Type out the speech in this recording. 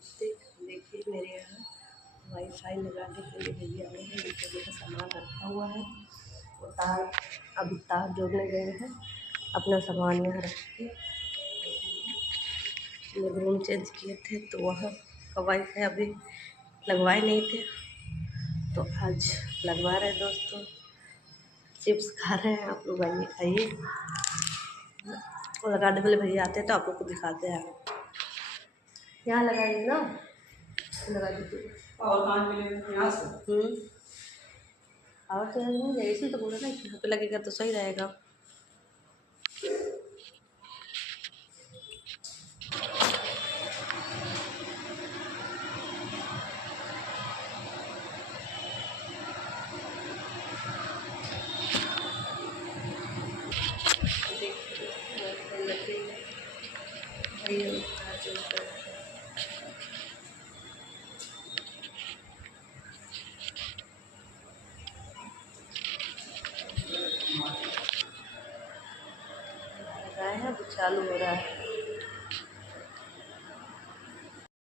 देखिए मेरे यहाँ वाईफाई लगाने के लिए भैया आए हैं। नीचे मेरा सामान रखा हुआ है, वो तार अभी तार जोड़ने गए हैं। अपना सामान यहाँ रख के जब रूम चेंज किए थे तो वहाँ का वाईफाई अभी लगवाए नहीं थे, तो आज लगवा रहे दोस्तों। चिप्स खा रहे हैं, आप लोग आइए खाइए। और लगाने वाले भैया आते हैं तो आप लोग को दिखाते हैं। यहाँ लगाइए ना, लगा दीजिए। और कहाँ मिलेगा यहाँ से? और तो नहीं है, इसी तो बोला ना यहाँ पे लगेगा तो सही रहेगा। लगाए हैं, अभी चालू हो रहा है।